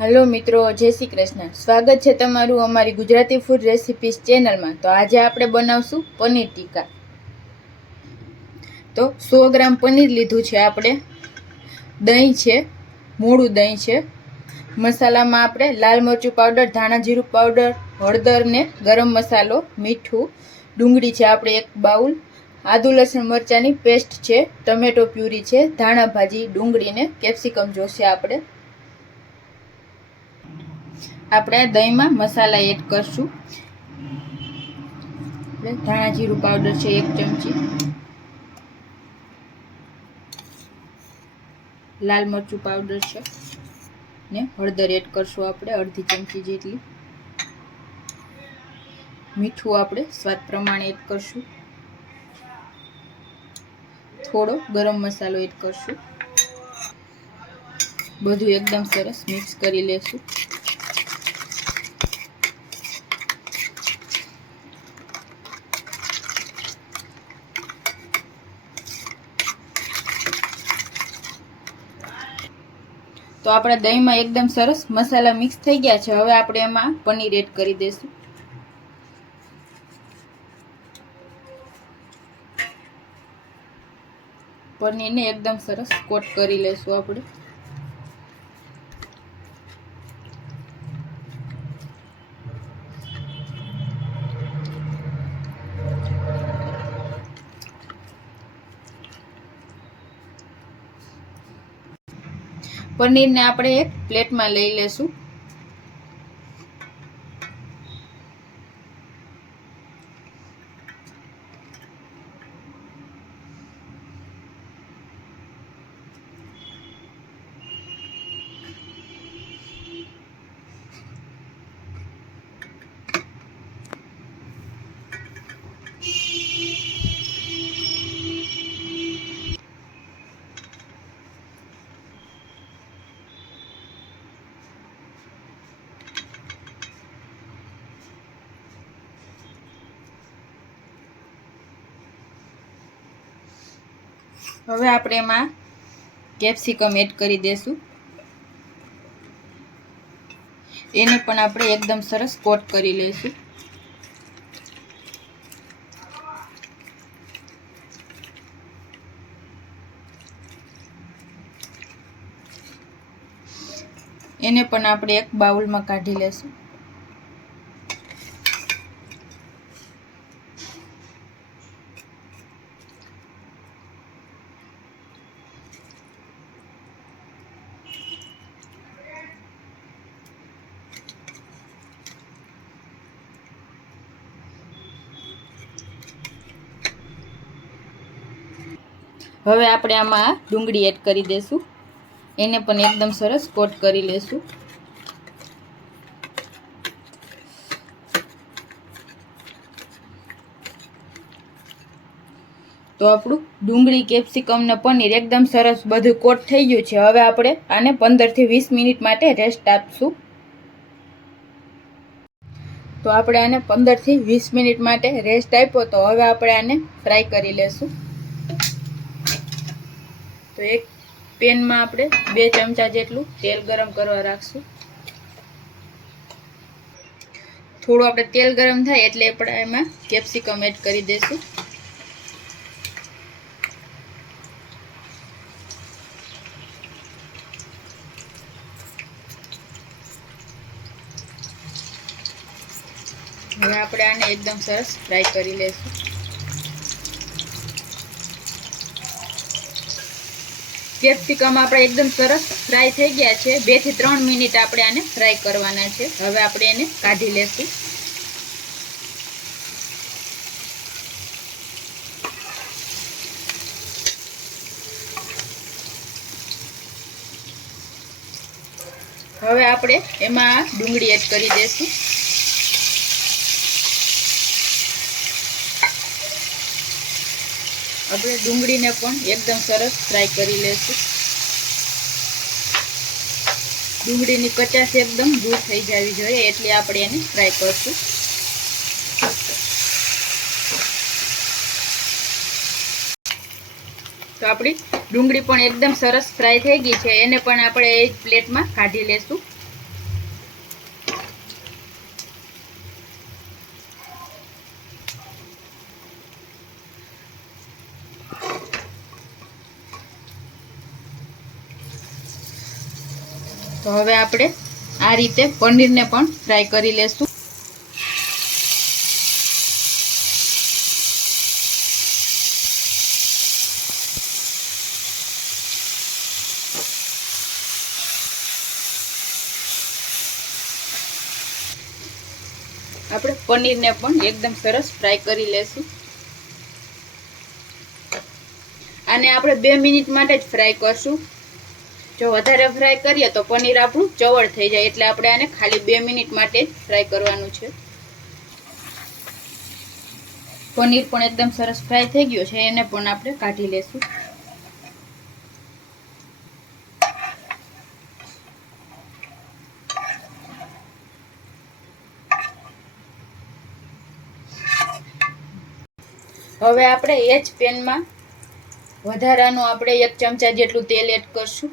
Hello મિત્રો, જય શ્રી કૃષ્ણ. સ્વાગત છે તમારું અમારી ગુજરાતી ફૂડ રેસિપીસ ચેનલમાં તો આજે આપણે બનાવશું પનીર ટીકા. તો સો ગ્રામ પનીર લીધું છે આપણે. દહીં છે, મોડું દહીં છે. મસાલામાં આપણે લાલ મરચું પાવડર, ધાણા જીરું પાવડર, હળદર ને ગરમ મસાલો, મીઠું, ડુંગળી છે આપણે એક બાઉલ, આદુ લસણ મરચાંની પેસ્ટ છે, ટમેટો પ્યુરી છે, ધાણા ભાજી, ડુંગળી ને કેપ્સિકમ જોશે આપણે. આપણે દહીંમાં મસાલા એડ કરશું. ધાણા જીરું પાવડર છે એક ચમચી. લાલ મરચું પાવડર છે. ને હળદર એડ કરશું આપણે અડધી ચમચી જેટલી. મીઠું આપણે સ્વાદ પ્રમાણે એડ કરશું. થોડો ગરમ મસાલો એડ કરશું. બધું એકદમ સરસ મિક્સ કરી લેશું. તો આપણા દહીંમાં એકદમ સરસ મસાલા મિક્સ થઈ ગયા છે. હવે આપણે એમાં પનીર એડ કરી દઈશું. પનીરને એકદમ સરસ કોટ કરી લઈશું આપણે. પનીરને આપણે એક પ્લેટમાં લઈ લેશું. હવે આપણે એમાં કેપ્સિકમ એડ કરી દઈશું એને પણ આપણે એકદમ સરસ કોટ કરી લઈશું. એને પણ આપણે એક બાઉલમાં કાઢી લેશું. હવે આપણે આમાં ડુંગળી એડ કરી દઈશું એને પણ એકદમ સરસ કોટ કરી લેશું. તો આપણું ડુંગળી કેપ્સિકમ ને પનીર એકદમ સરસ બધું કોટ થઈ ગયું છે. હવે આપણે આને પંદરથી વીસ મિનિટ માટે રેસ્ટ આપશું. તો આપણે આને પંદરથી વીસ મિનિટ માટે રેસ્ટ આપ્યો તો હવે આપણે આને ફ્રાય કરી લેશું. તો એક પેનમાં આપણે બે ચમચા જેટલું તેલ ગરમ કરવા રાખશું. થોડું આપણે તેલ ગરમ થાય એટલે આપણે એમાં કેપ્સિકમ એડ કરી દઈશું. હવે આપણે આને એકદમ સરસ ફ્રાય કરી લઈશું કેપ્સિકમ આપણે એકદમ સરસ ફ્રાય થઈ ગયા છે. બેથી ત્રણ મિનિટ આપણે આને ફ્રાય કરવાના છે. હવે આપણે એને કાઢી લેશું. હવે આપણે એમાં ડુંગળી એડ કરી દઈશું આપણે ડુંગળીને પણ એકદમ સરસ ફ્રાય કરી લેશું. ડુંગળીની કચાશ એકદમ દૂર થઈ જવી જોઈએ એટલે આપણે એને ફ્રાય કરશું. તો આપણી ડુંગળી પણ એકદમ સરસ ફ્રાય થઈ ગઈ છે. એને પણ આપણે એ પ્લેટમાં કાઢી લેશું. તો હવે આપણે આ રીતે પનીરને પણ ફ્રાય કરી લેશું. આપણે પનીરને પણ એકદમ સરસ ફ્રાય કરી લેશું. આને આપણે બે મિનિટ માટે જ ફ્રાય કરશું. જો વધારે ફ્રાય કરીએ તો પનીર આપણું ચવળ થઈ જાય એટલે આપણે આને ખાલી બે મિનિટ માટે જ ફ્રાય કરવાનું છે. પનીર પણ એકદમ સરસ ફ્રાય થઈ ગયો છે, એને પણ આપણે કાઢી લેશું. હવે આપણે એ જ પેનમાં વધારાનું આપણે એક ચમચા જેટલું તેલ એડ કરશું.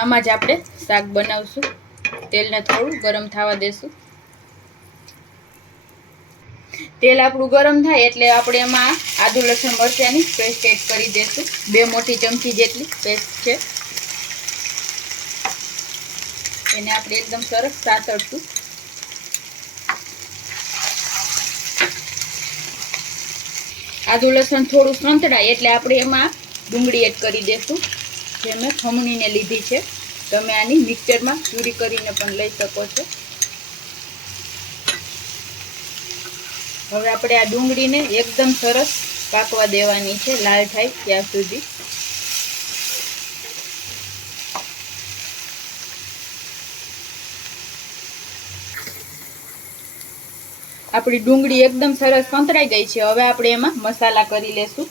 આમાં જ આપણે શાક બનાવશું. તેલને થોડું ગરમ થવા દેશું. તેલ આપણું ગરમ થાય એટલે આપણે એમાં આદુ, લસણ, મરચાંની પેસ્ટ એડ કરી દઈશું બે મોટી ચમચી જેટલી પેસ્ટ છે. એને આપણે એકદમ સરસ સાતડશું. આદુ, લસણ થોડું સંતળાય એટલે આપણે એમાં ડુંગળી એડ કરી દઈશું જે મેં ખમણીને લીધી છે. તમે આની મિક્સરમાં પ્યુરી કરીને પણ લઈ શકો છો. હવે આપણે આ ડુંગળીને એકદમ સરસ પાકવા દેવાની છે લાલ થાય ત્યાં સુધી. આપણી ડુંગળી એકદમ સરસ સંતળાઈ ગઈ છે. હવે આપણે એમાં મસાલા કરી લેશું.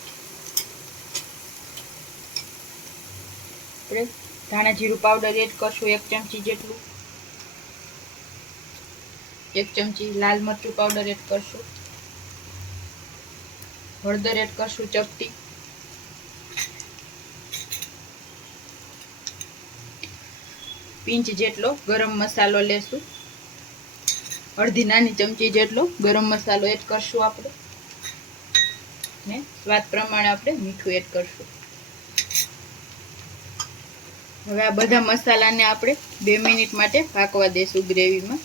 આપણે ધાણા જીરું પાવડર એડ કરશું એક ચમચી જેટલું. એક ચમચી લાલ મરચું પાવડર એડ કરશું. હળદર એડ કરશું ચપટી. પિંચ જેટલો ગરમ મસાલો લેશું. અડધી નાની ચમચી જેટલો ગરમ મસાલો એડ કરશું આપણે. ને સ્વાદ પ્રમાણે આપણે મીઠું એડ કરશું. હવે આ બધા મસાલાને આપણે બે મિનિટ માટે પાકવા દઈશું ગ્રેવીમાં.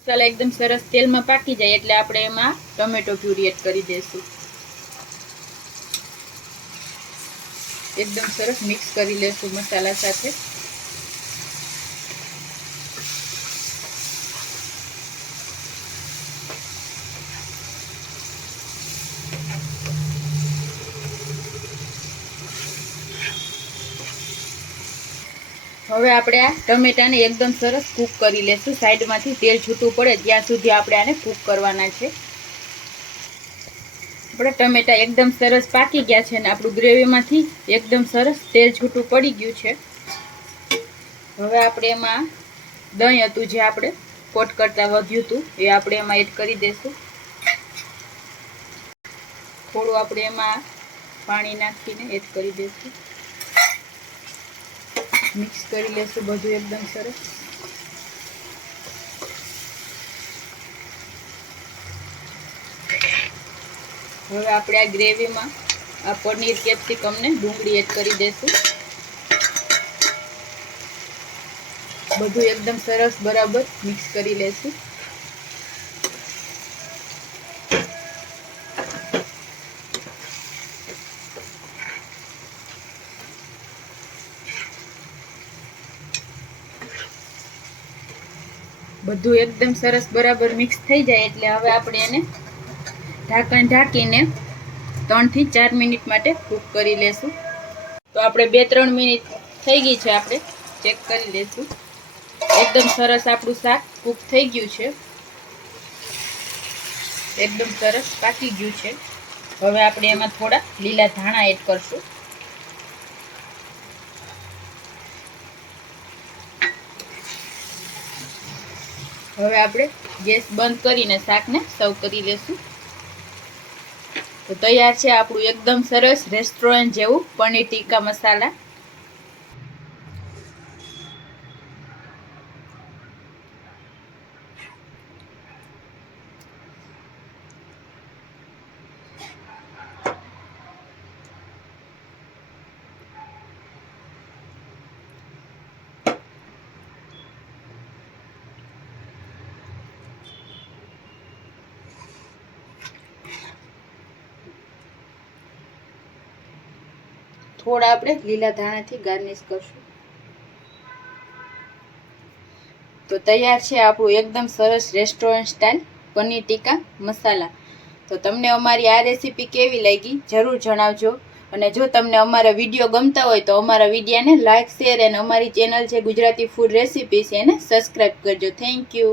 મસાલા એકદમ સરસ તેલમાં પાકી જાય એટલે આપણે એમાં ટમેટો પ્યુરી એડ કરી દઈશું એકદમ સરસ મિક્સ કરી લેશું મસાલા સાથે. હવે આપણે આ ટમેટાને એકદમ સરસ કૂક કરી લેશું. સાઈડમાંથી તેલ છૂટું પડે ત્યાં સુધી આપણે આને કૂક કરવાના છે. આપણે ટમેટા એકદમ સરસ પાકી ગયા છે અને આપણું ગ્રેવીમાંથી એકદમ સરસ તેલ છૂટું પડી ગયું છે. હવે આપણે એમાં દહીં હતું જે આપણે કોટ કરતાં વધ્યું હતું, એ આપણે એમાં એડ કરી દઈશું થોડું આપણે એમાં પાણી નાખીને એડ કરી દઈશું મિક્સ કરી લેશું બધું એકદમ સરસ. હવે આપણે આ ગ્રેવીમાં આ પનીર કેપ્સિકમને ડુંગળી એડ કરી દઈશું બધું એકદમ સરસ બરાબર મિક્સ કરી લેશું. બધું એકદમ સરસ બરાબર મિક્સ થઈ જાય એટલે હવે આપણે એને ઢાંકણ ઢાંકીને ત્રણથી ચાર મિનિટ માટે કૂક કરી લેશું. તો આપણે બે ત્રણ મિનિટ થઈ ગઈ છે આપણે ચેક કરી લેશું. એકદમ સરસ આપણું શાક કૂક થઈ ગયું છે. એકદમ સરસ પાકી ગયું છે. હવે આપણે એમાં થોડા લીલા ધાણા એડ કરશું. હવે આપણે ગેસ બંધ કરીને શાકને સર્વ કરી લેશું. તો તૈયાર છે આપણું એકદમ સરસ રેસ્ટોરન્ટ જેવું પનીર ટીકા મસાલા. થોડા આપણે લીલા ધાણાથી ગાર્નિશ કરશું. તો તૈયાર છે આપણું એકદમ સરસ રેસ્ટોરન્ટ સ્ટાઇલ પનીર ટીકા મસાલા. તો તમને અમારી આ રેસીપી કેવી લાગી જરૂર જણાવજો. અને જો તમને અમારા વીડિયો ગમતા હોય તો અમારા વિડીયાને લાઇક શેર અને અમારી ચેનલ છે ગુજરાતી ફૂડ રેસીપીસ એને સબસ્ક્રાઈબ કરજો. Thank you